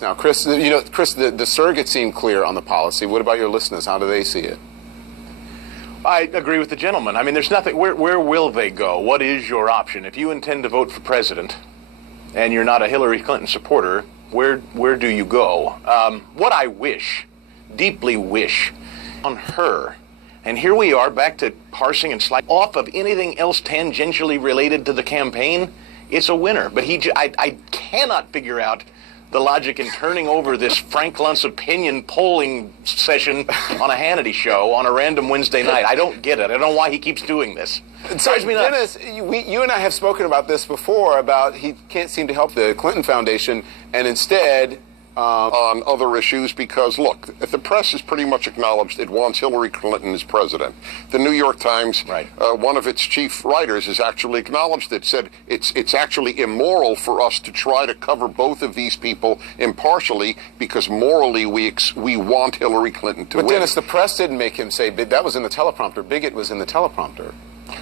Now, Chris, Chris, the surrogates seem clear on the policy. What about your listeners? How do they see it? I agree with the gentleman. I mean, there's nothing. Where will they go? What is your option? If you intend to vote for president and you're not a Hillary Clinton supporter, where do you go? What I wish, deeply wish, on her, and here we are back to parsing and sliding off of anything else tangentially related to the campaign. It's a winner. But I cannot figure out the logic in turning over this Frank Luntz opinion polling session on a Hannity show on a random Wednesday night. I don't get it. I don't know why he keeps doing this. So, Dennis, you and I have spoken about this before, about he can't seem to help the Clinton Foundation, and instead on other issues, because, look, the press has pretty much acknowledged it wants Hillary Clinton as president. The New York Times, right. One of its chief writers has actually acknowledged it, said it's actually immoral for us to try to cover both of these people impartially, because morally we want Hillary Clinton to win. But Dennis, the press didn't make him say, that was in the teleprompter. Bigot was in the teleprompter.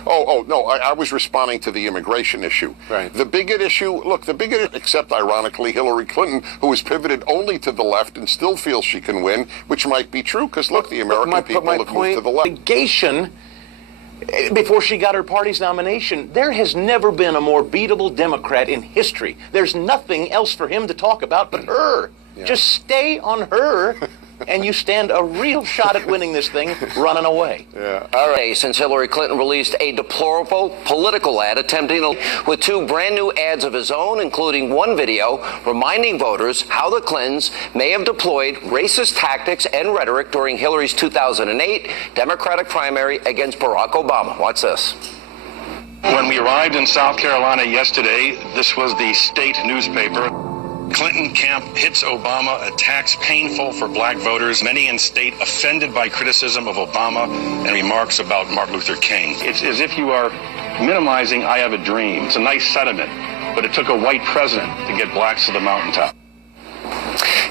Oh, no, I was responding to the immigration issue. Right. The bigot issue, look, except ironically Hillary Clinton, who has pivoted only to the left and still feels she can win, which might be true, because, look, the American people have moved to the left. Litigation, before she got her party's nomination, there has never been a more beatable Democrat in history. There's nothing else for him to talk about but her. Yeah. Just stay on her. And you stand a real shot at winning this thing running away. Yeah. All right. Since Hillary Clinton released a deplorable political ad attempting with two brand new ads of his own, including one video reminding voters how the Clintons may have deployed racist tactics and rhetoric during Hillary's 2008 Democratic primary against Barack Obama. Watch this. When we arrived in South Carolina yesterday, this was the state newspaper. Clinton camp hits Obama, attacks painful for black voters, many in state offended by criticism of Obama and remarks about Martin Luther King. It's as if you are minimizing I Have a Dream. It's a nice sentiment, but it took a white president to get blacks to the mountaintop.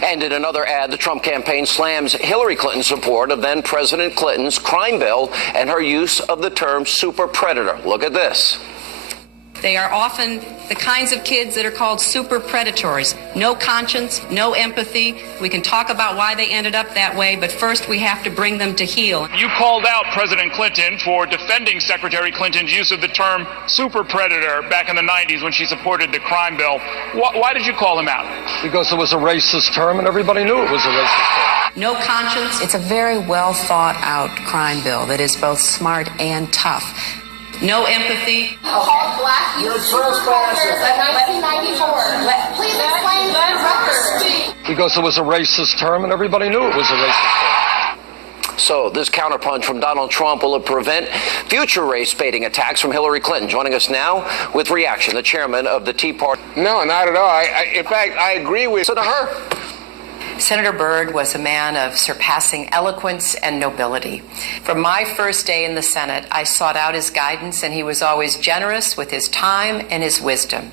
And in another ad, the Trump campaign slams Hillary Clinton's support of then President Clinton's crime bill and her use of the term super predator. Look at this. They are often the kinds of kids that are called super predators. No conscience, no empathy. We can talk about why they ended up that way, but first we have to bring them to heel. You called out President Clinton for defending Secretary Clinton's use of the term super predator back in the 90s when she supported the crime bill. Why did you call him out? Because it was a racist term and everybody knew it was a racist term. No conscience. It's a very well thought out crime bill that is both smart and tough. No empathy. Called black youth superpredators in 1994. Please explain the record. Because it was a racist term and everybody knew it was a racist term. So this counterpunch from Donald Trump, will it prevent future race-baiting attacks from Hillary Clinton? Joining us now with reaction, the chairman of the Tea Party. No, not at all. In fact, I agree with her. Senator Byrd was a man of surpassing eloquence and nobility. From my first day in the Senate, I sought out his guidance, and he was always generous with his time and his wisdom.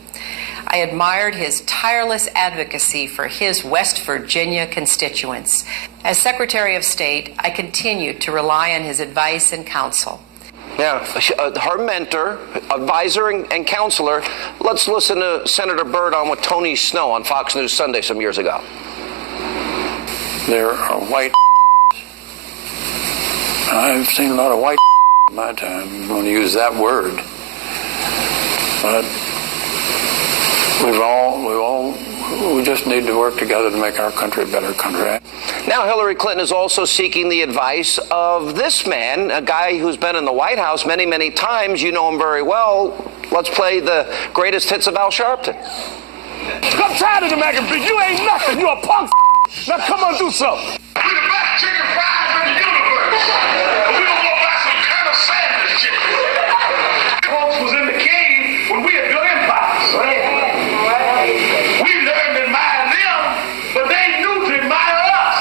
I admired his tireless advocacy for his West Virginia constituents. As Secretary of State, I continued to rely on his advice and counsel. Yeah, her mentor, advisor, and counselor. Let's listen to Senator Byrd on with Tony Snow on Fox News Sunday some years ago. There are white. I've seen a lot of white in my time. I'm going to use that word. But we just need to work together to make our country a better country. Now Hillary Clinton is also seeking the advice of this man, a guy who's been in the White House many, many times. You know him very well. Let's play the greatest hits of Al Sharpton. I'm tired of the magazine. You ain't nothing. You a punk. Now come on, do something. We the best chicken fries in the universe. And we don't go buy some kind of sandwich chicken. Folks was in the cave when we had built empires. We learned to admire them, but they knew to admire us.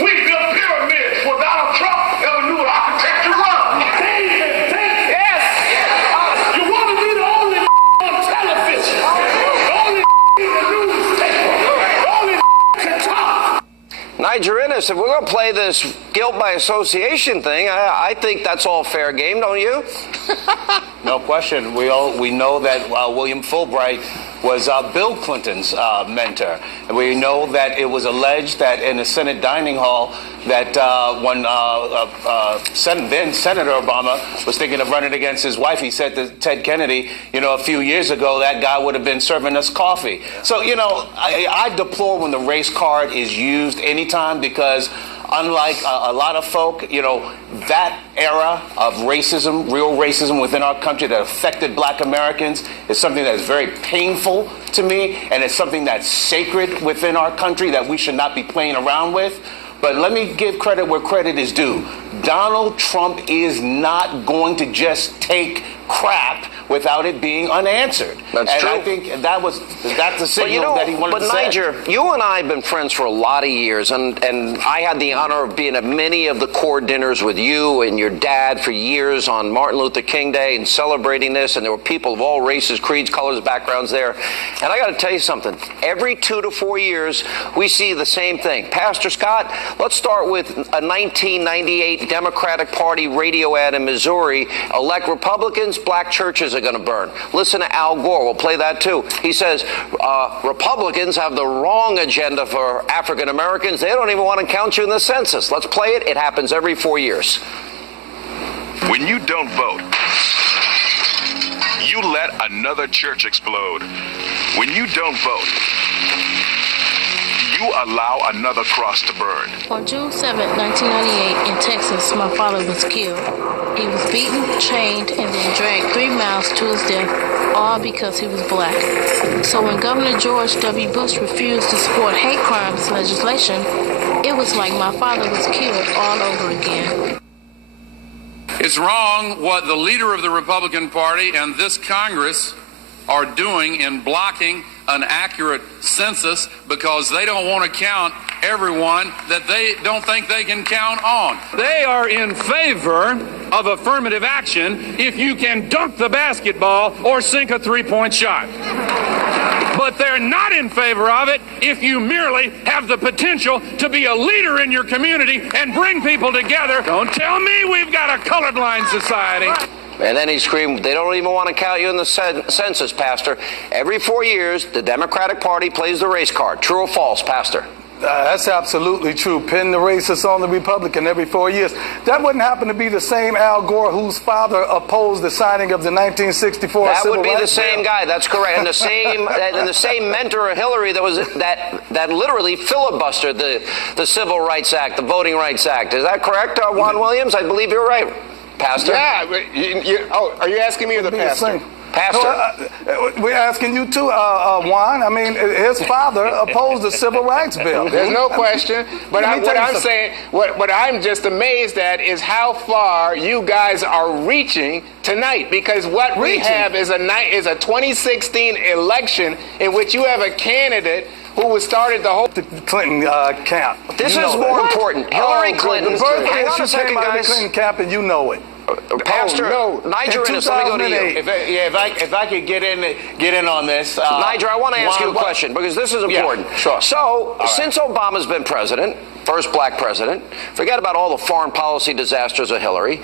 We built pyramids before Donald Trump ever knew what architecture was. Yes. You want to be the only on television. The only in the newspaper. The only can talk. Niger Innes, if we're going to play this guilt by association thing, I think that's all fair game, don't you? No question. We know that William Fulbright was Bill Clinton's mentor. And we know that it was alleged that in the Senate dining hall that when then Senator Obama was thinking of running against his wife, he said to Ted Kennedy, a few years ago, that guy would have been serving us coffee. So, I deplore when the race card is used anytime, because unlike a lot of folk, that era of racism, real racism within our country that affected black Americans is something that is very painful to me, and it's something that's sacred within our country that we should not be playing around with. But let me give credit where credit is due. Donald Trump is not going to just take crap without it being unanswered. That's true. And I think that's the signal that he wanted to But say. Niger, you and I have been friends for a lot of years, and I had the honor of being at many of the core dinners with you and your dad for years on Martin Luther King Day and celebrating this, and there were people of all races, creeds, colors, backgrounds there. And I got to tell you something. Every 2 to 4 years, we see the same thing. Pastor Scott, let's start with a 1998 Democratic Party radio ad in Missouri. Elect Republicans, black churches are going to burn. Listen to Al Gore. We'll play that too. He says Republicans have the wrong agenda for African Americans. They don't even want to count you in the census. Let's play it. It happens every 4 years. When you don't vote, you let another church explode. When you don't vote, you allow another cross to burn. On June 7, 1998, in Texas, my father was killed. He was beaten, chained, and then dragged 3 miles to his death, all because he was black. So when Governor George W. Bush refused to support hate crimes legislation, it was like my father was killed all over again. It's wrong what the leader of the Republican Party and this Congress are doing in blocking an accurate census because they don't want to count everyone that they don't think they can count on. They are in favor of affirmative action if you can dunk the basketball or sink a three-point shot. But they're not in favor of it if you merely have the potential to be a leader in your community and bring people together. Don't tell me we've got a colorblind society. And then he screamed, they don't even want to count you in the census, Pastor. Every 4 years, the Democratic Party plays the race card. True or false, Pastor? That's absolutely true. Pin the racist on the Republican every 4 years. That wouldn't happen to be the same Al Gore whose father opposed the signing of the 1964 That Civil would be Rights the same Bill. guy. That's correct. And the same mentor of Hillary that literally filibustered the Civil Rights Act, the Voting Rights Act. Is that correct, Juan Williams? I believe you're right, Pastor. Yeah. Are you asking me or the pastor? Pastor. We're asking you too, Juan. I mean, his father opposed the Civil Rights Bill. There's no question. But what I'm just amazed at is how far you guys are reaching tonight. Because what we have is a 2016 election in which you have a candidate who started the whole Clinton camp. This is more important. Hillary Clinton. Hang on a second, guys. The Clinton camp, and you know it. Pastor, Niger Innes, let me go to you. If I could get in on this. Niger, I want to ask you a question because this is important. Yeah, sure. So, since Obama's been president, first black president, forget about all the foreign policy disasters of Hillary,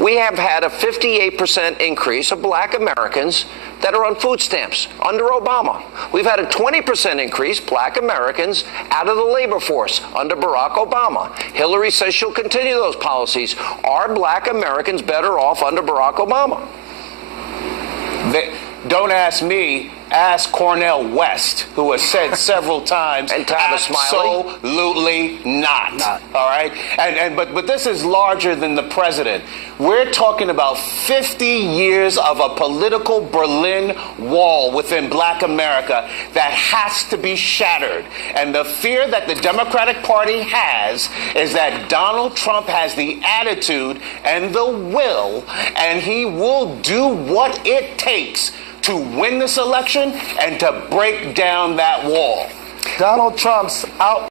we have had a 58% increase of black Americans that are on food stamps under Obama. We've had a 20% increase black Americans out of the labor force under Barack Obama. Hillary says she'll continue those policies. Are black Americans better off under Barack Obama? Don't ask me. Ask Cornel West, who has said several times, and absolutely not. All right, but this is larger than the president. We're talking about 50 years of a political Berlin Wall within Black America that has to be shattered. And the fear that the Democratic Party has is that Donald Trump has the attitude and the will, and he will do what it takes to win this election and to break down that wall. Donald Trump's out.